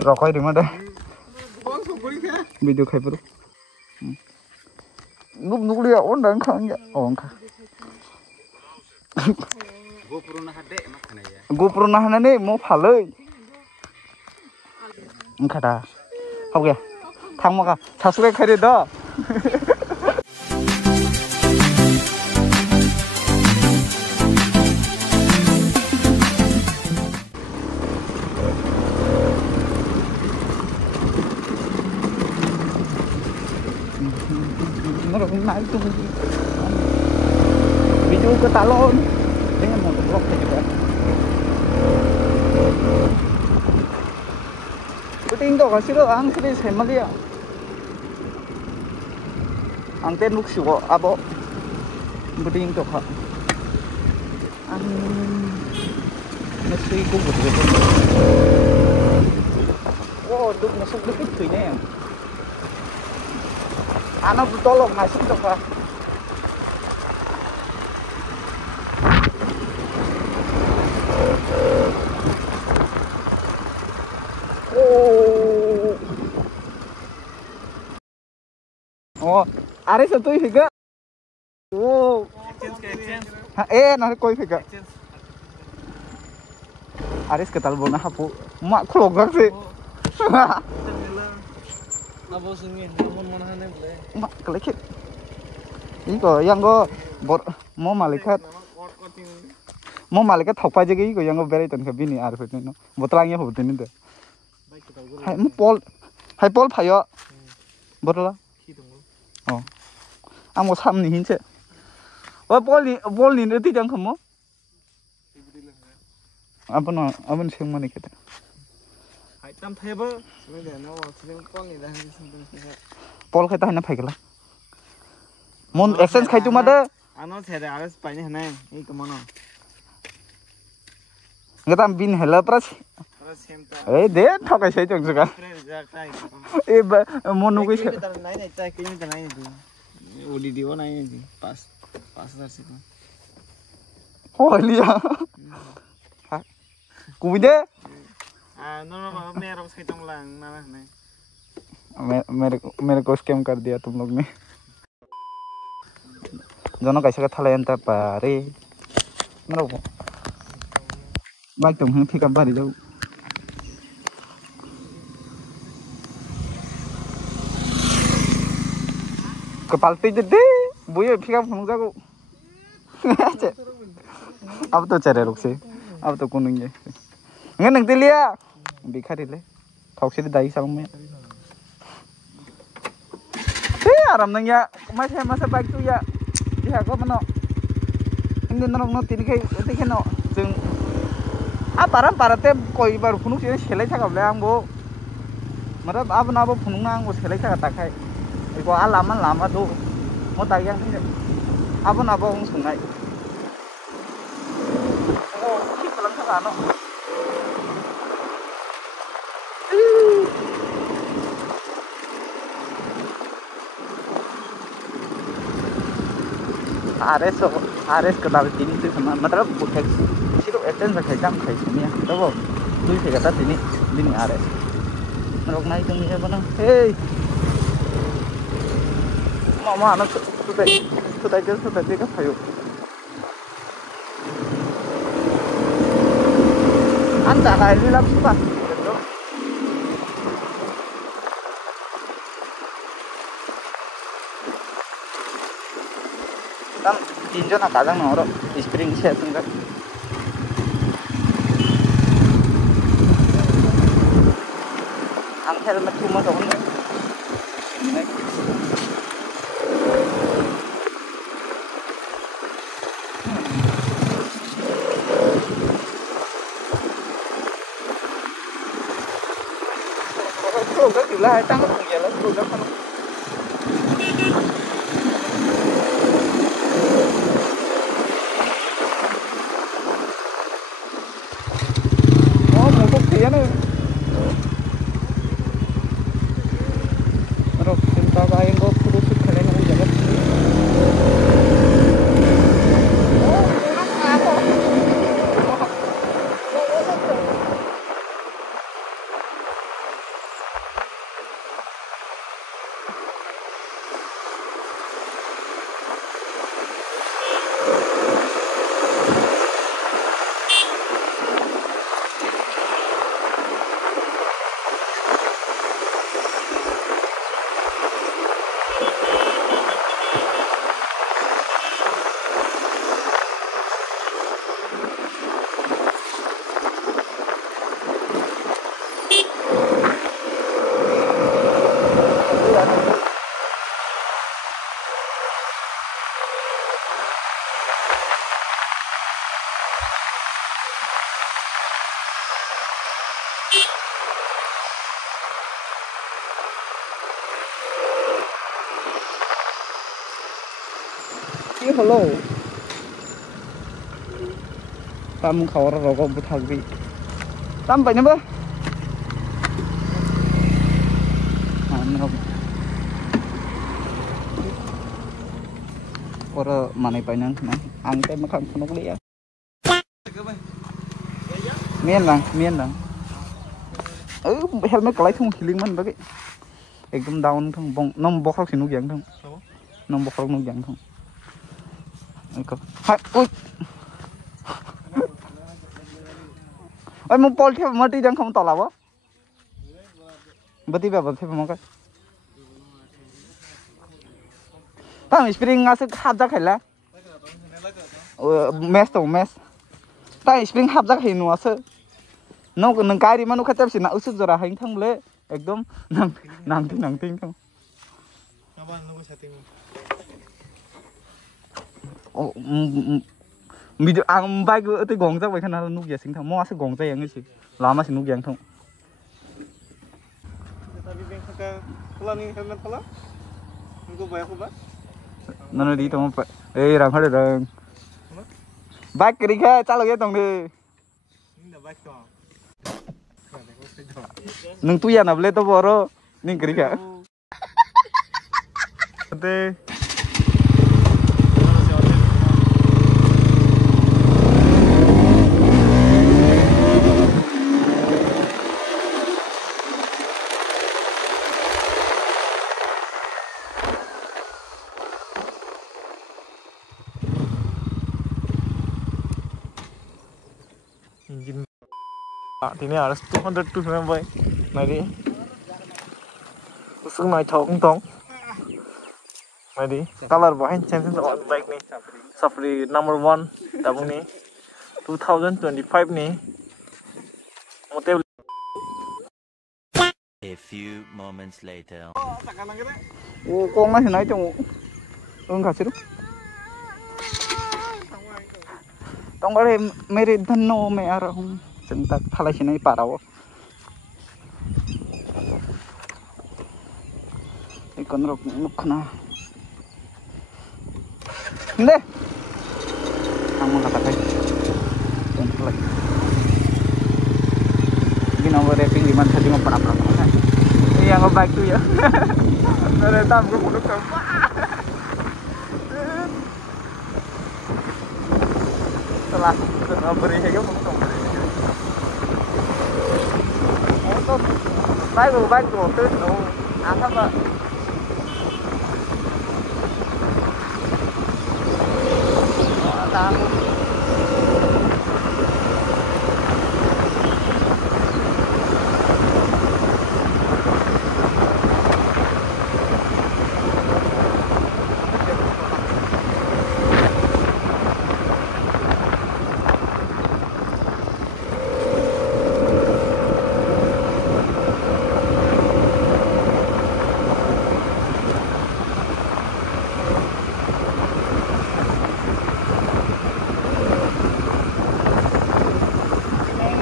Rokok di mana? Video kayak baru. Nunggu dia ondang kan ya, ongkah. GoPro nah nih mau palai. Enggak dah. Oke. Thang mau kah? Subscribe kali dah. Nó rồi cũng nãy chung video ke talon dengan motor vlog juga. Kuting to kasih lo ang sini sama dia. Ang ten luk siwo abo. Kuting to kah. Ang nasi ku betul. Wow, duk masuk dikit tuh anak tolong masuk coba. Oh, Aris satu juga. Oh, nanti koi juga. Aris ketal bona hapu, mak kelogak sih. Abo sungin, mon hane boleh. Mak kelekit. Iko yang go mau malaikat thokpa jegi iko yang go berai tan khabini ar phutni no. Botlangnya phutni de. Hai mo pol phayo. Botla. Oh. Amo samni hinche. O pol ni reti jang khamo. Abon sengmani kete. Tam theba pol khai ta na phai gala mon exchange khai tu ma da ano thera ares pai ne hanai ei komono ngatam bin hela pras ei de thokai sei jong suka e mon nu kai nai nai tai kini ta nai du odi dio nai di pas 5000 se ho liya ha kuide no मेरा उसके तुम लांग ना नहीं मेरे को स्कैम कर दिया तुम लोग ने दोनों कैसे का थले अंतर पारे मेरा बाइक तुम ही पिकअप भरी जाओ कपाल पे दे बुए पिकअप हम जाओ अब तो चले रुक से अब तो कौन नहीं है नंग दिलिया बिखारिले थावसे दाई सालमे आराम नंगिया मासे बाइक तु या बिहा को मनो इंदिन नरक न तिनखे देखनो जों आ पाराते कोई बार फुनुक सेलाय थागाबले आंबो मतलब आबनाबो फुनुंना आंबो सेलाय थागा ताखाय एको आ लामा दो म दागियां थिन आबनाबो उं संनाय ओ खि खालाम थागा न आरएस का दाल तीन से समान मतलब सिर्फ एटेंस रखे जाम खाई सुनिया तो वो दुई से कता तीन दिन आरएस मतलब नहीं तुम ये बना हे मामा ना सुताई का फायो अंता है लीला सुबह तीन जन काजang नरो स्प्रिंग से संग आं हेलमेट थुमा दं Kalau gak gila, tangan punya lah, udah kan. hello tam khẩu rồi có một thằng gì tam vậy nhá bơ không orang mana banyak nah angke makan penuh dia miên lang helmet cái không healing man bagi ekdom down thong bong nom bok rok sinuk yang thong nom bok rok nuk yang thong iko hai ui oi mo pol thep mati jang không tala ba bati ba thep mo ka tam spring ngasuk habja khaila mes to mes ta spring habja khainu ase no nang kai ri manu khatap sina usuk jora haing thang le ekdom nang ting thang oh video ang bai ku ti gong jak bai khana nuk ya sing thang mo ase gong jai ang si lama si nuk yang thang tadi beng ka khala ni helmet khala ko bai ko ba nana di tong pa ei rang hade rang bike kri kha chalo ye tong ni ning bike to nung tu ya na ble to boro ning kri kha ate ini harus 200 to remember này đi usung mai thong tong này đi color behind chances on bike ni Safari number 1 tabung ni 2025 ni motel a few moments later con nó thì nói chung khảo chứ tong có đây mấy thân nô mẹ rồi không chúng ta thay lại này bảo cái con rọc mục na nè kamu kata kai untuk lagi ini nomor rating 5 tadi mau pernah ini yang ngebaik tuh ya ada tamu ke kamu setelah beri saya mau baik tuh terus apa pak tahu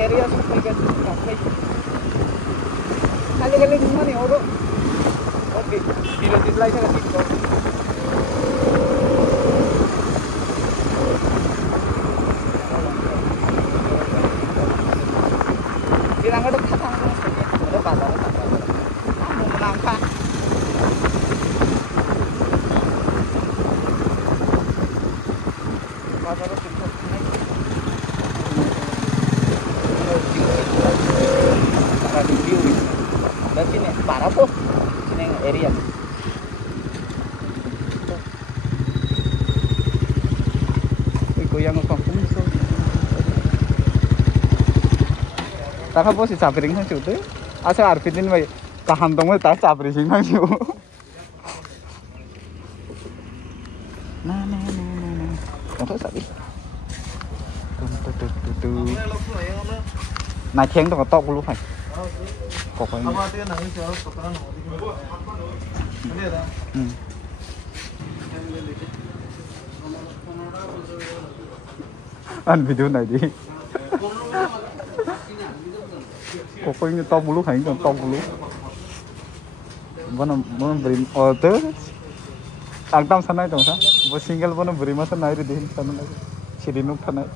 area seperti kali di mana orang oke tidak dislike kan itu bilang ada kata ada pasar mau menangkap pasar review dan sini parah tuh sini area goyang kampung so tak apa sih sabring kan situ asal arpitin baik tahan tong tak sabring sih kan situ nah untuk sabi tuh nah chén tao có to luôn phải có phải ăn video này đi có phải như to luôn hay còn to luôn vẫn beri order ang tam sanai dong sa single बनो बुरी मासा नायरी दिन सानो सिरि नुक थानाय